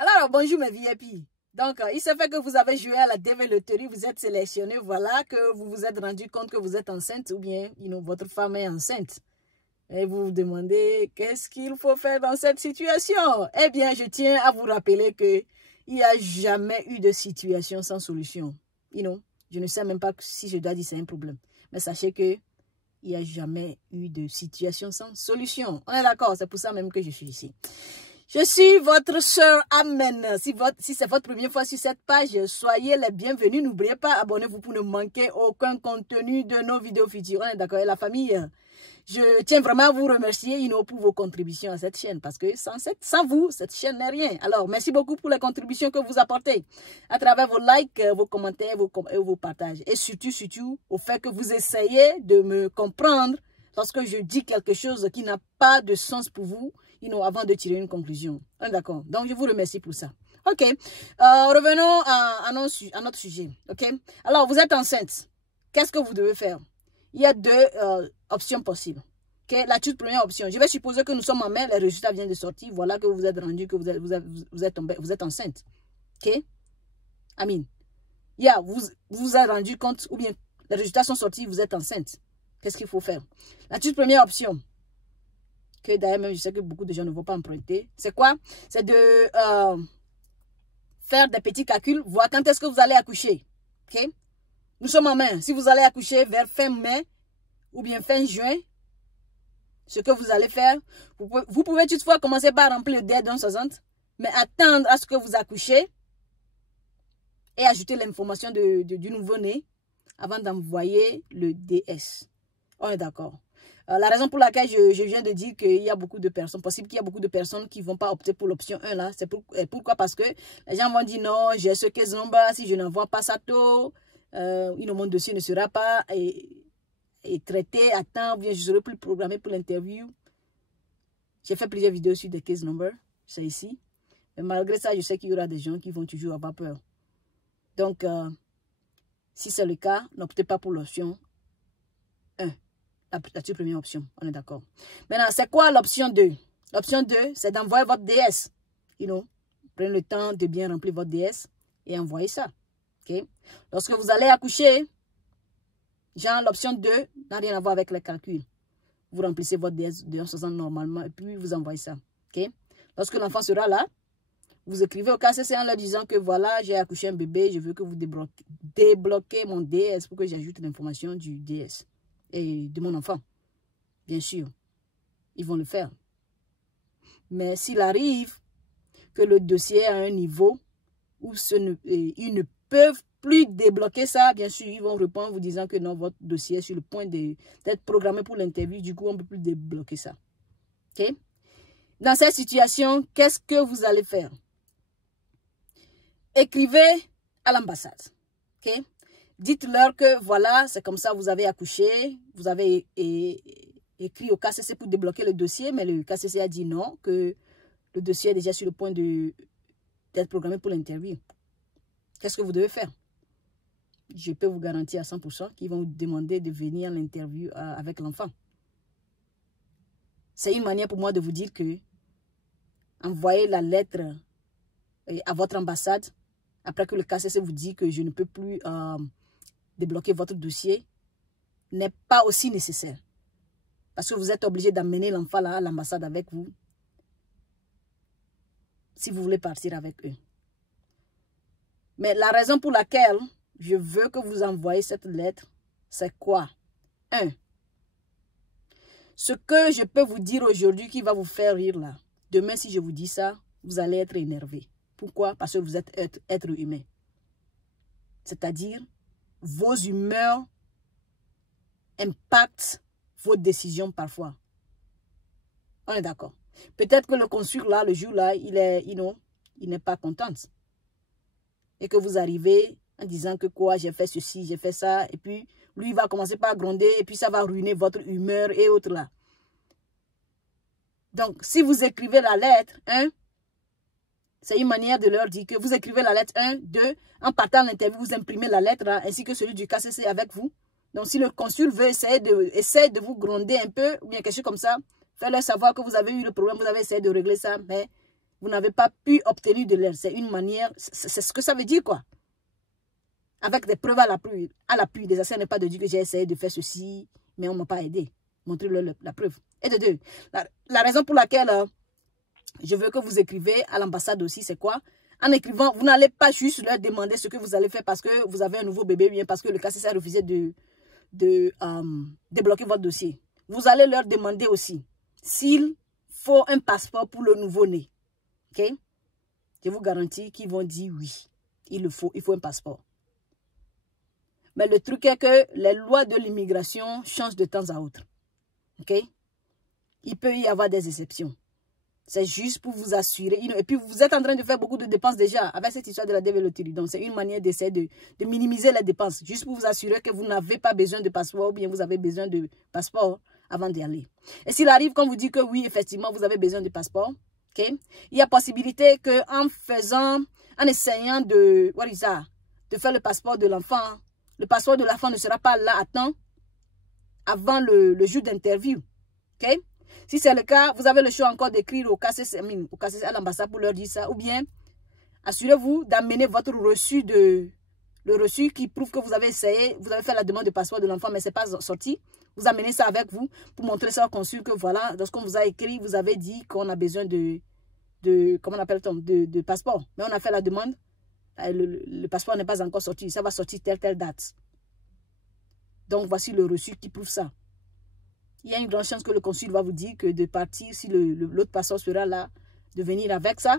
Alors, bonjour mes VIP. Donc, il se fait que vous avez joué à la DV Loterie, vous êtes sélectionné, voilà, que vous vous êtes rendu compte que vous êtes enceinte ou bien votre femme est enceinte. Et vous vous demandez, qu'est-ce qu'il faut faire dans cette situation? Eh bien, je tiens à vous rappeler que il n'y a jamais eu de situation sans solution. Je ne sais même pas si je dois dire c'est un problème. Mais sachez que il n'y a jamais eu de situation sans solution. On est d'accord, c'est pour ça même que je suis ici. Je suis votre sœur Amen. Si c'est votre première fois sur cette page, soyez les bienvenus. N'oubliez pas, abonnez-vous pour ne manquer aucun contenu de nos vidéos futures. On est d'accord, et la famille, je tiens vraiment à vous remercier pour vos contributions à cette chaîne. Parce que sans vous, cette chaîne n'est rien. Alors, merci beaucoup pour les contributions que vous apportez. À travers vos likes, vos commentaires et vos partages. Et surtout, au fait que vous essayez de me comprendre lorsque je dis quelque chose qui n'a pas de sens pour vous. Avant de tirer une conclusion. D'accord. Donc, je vous remercie pour ça. OK. Revenons à notre sujet. OK. Alors, vous êtes enceinte. Qu'est-ce que vous devez faire? Il y a deux options possibles. OK. La toute première option. Je vais supposer que nous sommes en mai. Les résultats viennent de sortir. Voilà que vous vous êtes rendu, que vous êtes enceinte. OK. Amin. Vous vous êtes rendu compte ou bien les résultats sont sortis, vous êtes enceinte. Qu'est-ce qu'il faut faire? La toute première option. Que d'ailleurs même je sais que beaucoup de gens ne vont pas emprunter. C'est quoi? C'est de faire des petits calculs, voir quand est-ce que vous allez accoucher. Ok? Nous sommes en mai. Si vous allez accoucher vers fin mai ou bien fin juin, ce que vous allez faire, vous pouvez toutefois commencer par remplir le DD-60, mais attendre à ce que vous accouchez et ajouter l'information du nouveau-né avant d'envoyer le DS. On est d'accord. La raison pour laquelle je viens de dire qu'il y a beaucoup de personnes, possible qu'il y a beaucoup de personnes qui ne vont pas opter pour l'option 1 là. C'est pourquoi? Parce que les gens vont dire non, j'ai ce case number, si je n'envoie pas ça tôt, mon dossier ne sera pas traité à temps, ou bien je ne serai plus programmé pour l'interview. J'ai fait plusieurs vidéos sur des case numbers, c'est ici. Mais malgré ça, je sais qu'il y aura des gens qui vont toujours avoir peur. Donc, si c'est le cas, n'optez pas pour l'option 1. La toute première option, on est d'accord. Maintenant, c'est quoi l'option 2? L'option 2, c'est d'envoyer votre DS. Prenez le temps de bien remplir votre DS et envoyer ça. Okay? Lorsque vous allez accoucher, l'option 2 n'a rien à voir avec les calculs. Vous remplissez votre DS de 60 normalement et puis vous envoyez ça. Okay? Lorsque l'enfant sera là, vous écrivez au KCC en leur disant que voilà, j'ai accouché un bébé, je veux que vous débloquez mon DS pour que j'ajoute l'information du DS. Et de mon enfant, bien sûr, ils vont le faire. Mais s'il arrive que le dossier est à un niveau où ils ne peuvent plus débloquer ça, bien sûr, ils vont répondre vous disant que non, votre dossier est sur le point d'être programmé pour l'interview, du coup, on ne peut plus débloquer ça. OK? Dans cette situation, qu'est-ce que vous allez faire? Écrivez à l'ambassade. OK? Dites-leur que voilà, c'est comme ça, vous avez accouché, vous avez écrit au KCC pour débloquer le dossier, mais le KCC a dit non, que le dossier est déjà sur le point d'être programmé pour l'interview. Qu'est-ce que vous devez faire? Je peux vous garantir à 100% qu'ils vont vous demander de venir à l'interview avec l'enfant. C'est une manière pour moi de vous dire que envoyez la lettre à votre ambassade après que le KCC vous dit que je ne peux plus débloquer votre dossier n'est pas aussi nécessaire. Parce que vous êtes obligé d'amener l'enfant à l'ambassade avec vous si vous voulez partir avec eux. Mais la raison pour laquelle je veux que vous envoyez cette lettre, c'est quoi? 1. Ce que je peux vous dire aujourd'hui qui va vous faire rire là, demain si je vous dis ça, vous allez être énervé. Pourquoi? Parce que vous êtes être humain. C'est-à-dire, vos humeurs impactent vos décisions parfois. On est d'accord. Peut-être que le consul là, le jour là, il n'est pas content. Et que vous arrivez en disant que quoi, j'ai fait ceci, j'ai fait ça. Et puis, lui, il va commencer par gronder et puis ça va ruiner votre humeur et autres là. Donc, si vous écrivez la lettre, c'est une manière de leur dire que vous écrivez la lettre 1, 2, en partant à l'interview, vous imprimez la lettre là, ainsi que celui du KCC avec vous. Donc, si le consul veut essayer de vous gronder un peu, ou bien quelque chose comme ça, faites-leur savoir que vous avez eu le problème, vous avez essayé de régler ça, mais vous n'avez pas pu obtenir de l'aide. C'est une manière, c'est ce que ça veut dire quoi. Avec des preuves à l'appui, des essais n'est pas de dire que j'ai essayé de faire ceci, mais on ne m'a pas aidé. Montrez-leur la preuve. Et de deux, la raison pour laquelle je veux que vous écrivez à l'ambassade aussi, c'est quoi? En écrivant, vous n'allez pas juste leur demander ce que vous allez faire parce que vous avez un nouveau bébé, bien parce que le KCC a refusé de débloquer votre dossier. Vous allez leur demander aussi s'il faut un passeport pour le nouveau-né. Ok? Je vous garantis qu'ils vont dire oui. Il faut un passeport. Mais le truc est que les lois de l'immigration changent de temps à autre. Ok? Il peut y avoir des exceptions. C'est juste pour vous assurer. Et puis, vous êtes en train de faire beaucoup de dépenses déjà avec cette histoire de la dévéloterie. Donc, c'est une manière d'essayer de minimiser les dépenses. Juste pour vous assurer que vous n'avez pas besoin de passeport ou bien vous avez besoin de passeport avant d'y aller. Et s'il arrive qu'on vous dit que oui, effectivement, vous avez besoin de passeport, okay, il y a possibilité qu'en essayant de faire le passeport de l'enfant, le passeport de l'enfant ne sera pas là à temps avant le jour d'interview. Ok? Si c'est le cas, vous avez le choix encore d'écrire au KCC, à l'ambassade pour leur dire ça. Ou bien, assurez-vous d'amener votre reçu le reçu qui prouve que vous avez essayé, vous avez fait la demande de passeport de l'enfant, mais ce n'est pas sorti. Vous amenez ça avec vous pour montrer ça au consul que voilà, lorsqu'on vous a écrit, vous avez dit qu'on a besoin comment on appelle-t-on, de passeport. Mais on a fait la demande, le passeport n'est pas encore sorti, ça va sortir telle date. Donc, voici le reçu qui prouve ça. Il y a une grande chance que le consul va vous dire que de partir, si l'autre passeport sera là, de venir avec ça,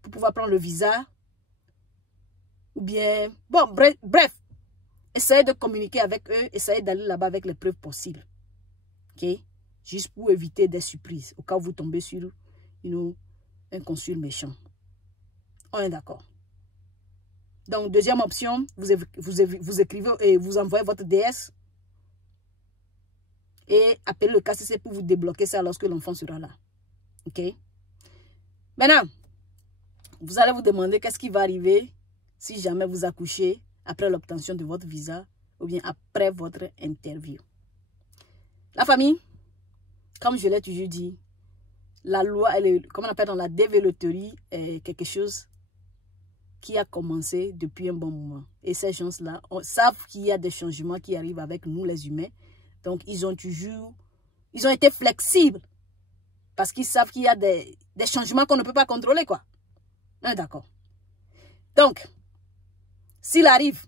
pour pouvoir prendre le visa. Ou bien, bon, bref, essayez de communiquer avec eux, essayez d'aller là-bas avec les preuves possibles. Ok? Juste pour éviter des surprises, au cas où vous tombez sur un consul méchant. On est d'accord. Donc, deuxième option, vous écrivez et vous envoyez votre DS et appelez le KCC pour vous débloquer ça lorsque l'enfant sera là. Ok? Maintenant, vous allez vous demander qu'est-ce qui va arriver si jamais vous accouchez après l'obtention de votre visa ou bien après votre interview. La famille, comme je l'ai toujours dit, la loi, comme on appelle dans la dévéloterie, est quelque chose qui a commencé depuis un bon moment. Et ces gens-là savent qu'il y a des changements qui arrivent avec nous les humains. Donc, ils ont été flexibles parce qu'ils savent qu'il y a des changements qu'on ne peut pas contrôler, quoi. D'accord. Donc, s'il arrive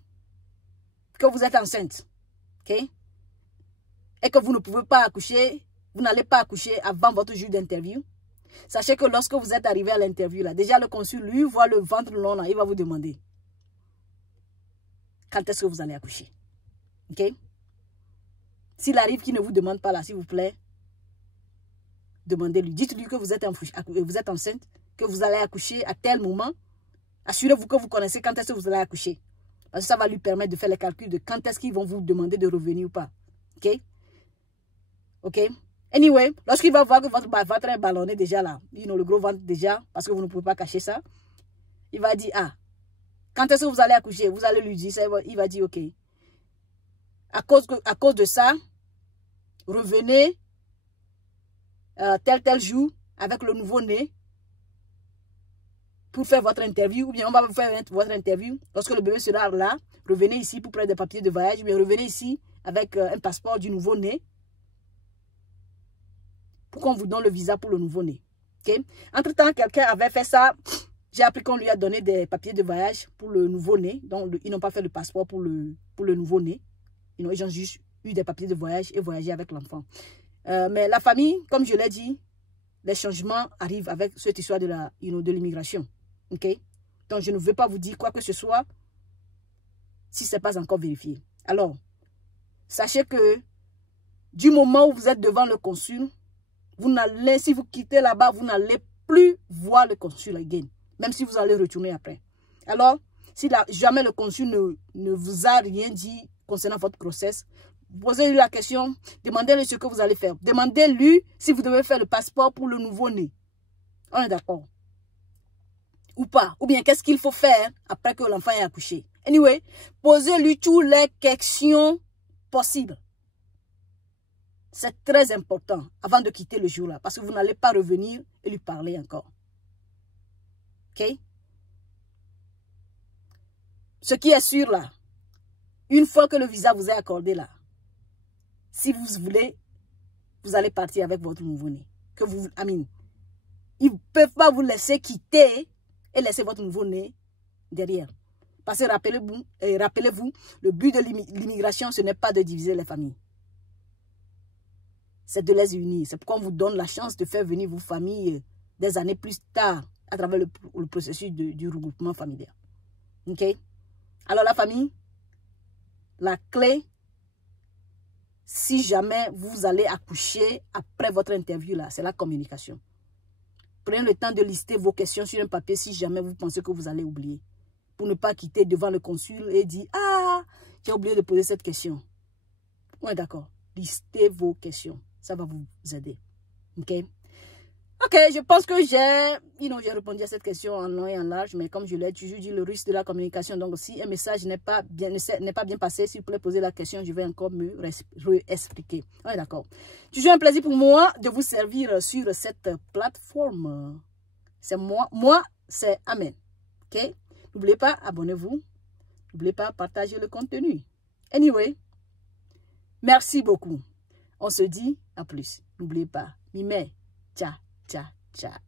que vous êtes enceinte, ok, et que vous ne pouvez pas accoucher, vous n'allez pas accoucher avant votre jour d'interview, sachez que lorsque vous êtes arrivé à l'interview, là, déjà le consul, lui, voit le ventre long, là, il va vous demander quand est-ce que vous allez accoucher. Ok? S'il arrive qu'il ne vous demande pas là, s'il vous plaît, demandez-lui. Dites-lui que vous êtes enceinte, que vous allez accoucher à tel moment. Assurez-vous que vous connaissez quand est-ce que vous allez accoucher. Parce que ça va lui permettre de faire les calculs de quand est-ce qu'ils vont vous demander de revenir ou pas. Ok? Ok? Anyway, lorsqu'il va voir que votre ventre est ballonné déjà là, le gros ventre déjà, parce que vous ne pouvez pas cacher ça, il va dire, ah, quand est-ce que vous allez accoucher? Vous allez lui dire ça, il va dire, ok. À cause de ça, revenez tel jour avec le nouveau-né pour faire votre interview, ou bien on va vous faire votre interview. Lorsque le bébé sera là, revenez ici pour prendre des papiers de voyage, ou bien revenez ici avec un passeport du nouveau-né pour qu'on vous donne le visa pour le nouveau-né. Okay? Entre-temps, quelqu'un avait fait ça. J'ai appris qu'on lui a donné des papiers de voyage pour le nouveau-né. Donc, ils n'ont pas fait le passeport pour le nouveau-né. Ils ont juste eu des papiers de voyage et voyagé avec l'enfant. Mais la famille, comme je l'ai dit, les changements arrivent avec cette histoire de l'immigration. Okay? Donc, je ne veux pas vous dire quoi que ce soit si ce n'est pas encore vérifié. Alors, sachez que du moment où vous êtes devant le consul, si vous quittez là-bas, vous n'allez plus voir le consul again, même si vous allez retourner après. Alors, si jamais le consul ne vous a rien dit concernant votre grossesse, posez-lui la question, demandez-lui ce que vous allez faire. Demandez-lui si vous devez faire le passeport pour le nouveau-né. On est d'accord? Ou pas? Ou bien qu'est-ce qu'il faut faire après que l'enfant ait accouché? Anyway, posez-lui toutes les questions possibles. C'est très important avant de quitter le jour-là. Parce que vous n'allez pas revenir et lui parler encore. OK? Ce qui est sûr là, une fois que le visa vous est accordé là, si vous voulez, vous allez partir avec votre nouveau-né. Ils ne peuvent pas vous laisser quitter et laisser votre nouveau-né derrière. Parce que rappelez-vous, le but de l'immigration, ce n'est pas de diviser les familles. C'est de les unir. C'est pourquoi on vous donne la chance de faire venir vos familles des années plus tard à travers le processus du regroupement familial. OK? Alors la famille, la clé, si jamais vous allez accoucher après votre interview là, c'est la communication. Prenez le temps de lister vos questions sur un papier si jamais vous pensez que vous allez oublier. Pour ne pas quitter devant le consul et dire « Ah, j'ai oublié de poser cette question. » Ouais, d'accord. Listez vos questions. Ça va vous aider. OK? OK, je pense que j'ai répondu à cette question en long et en large, mais comme je l'ai toujours dit, le risque de la communication. Donc, si un message n'est pas bien passé, s'il vous plaît, posez la question, je vais encore me réexpliquer. Ouais, d'accord. Toujours un plaisir pour moi de vous servir sur cette plateforme. C'est moi, c'est Amen. OK? N'oubliez pas, abonnez-vous. N'oubliez pas, partagez le contenu. Anyway, merci beaucoup. On se dit à plus. N'oubliez pas, Mimé, ciao, ciao, ciao.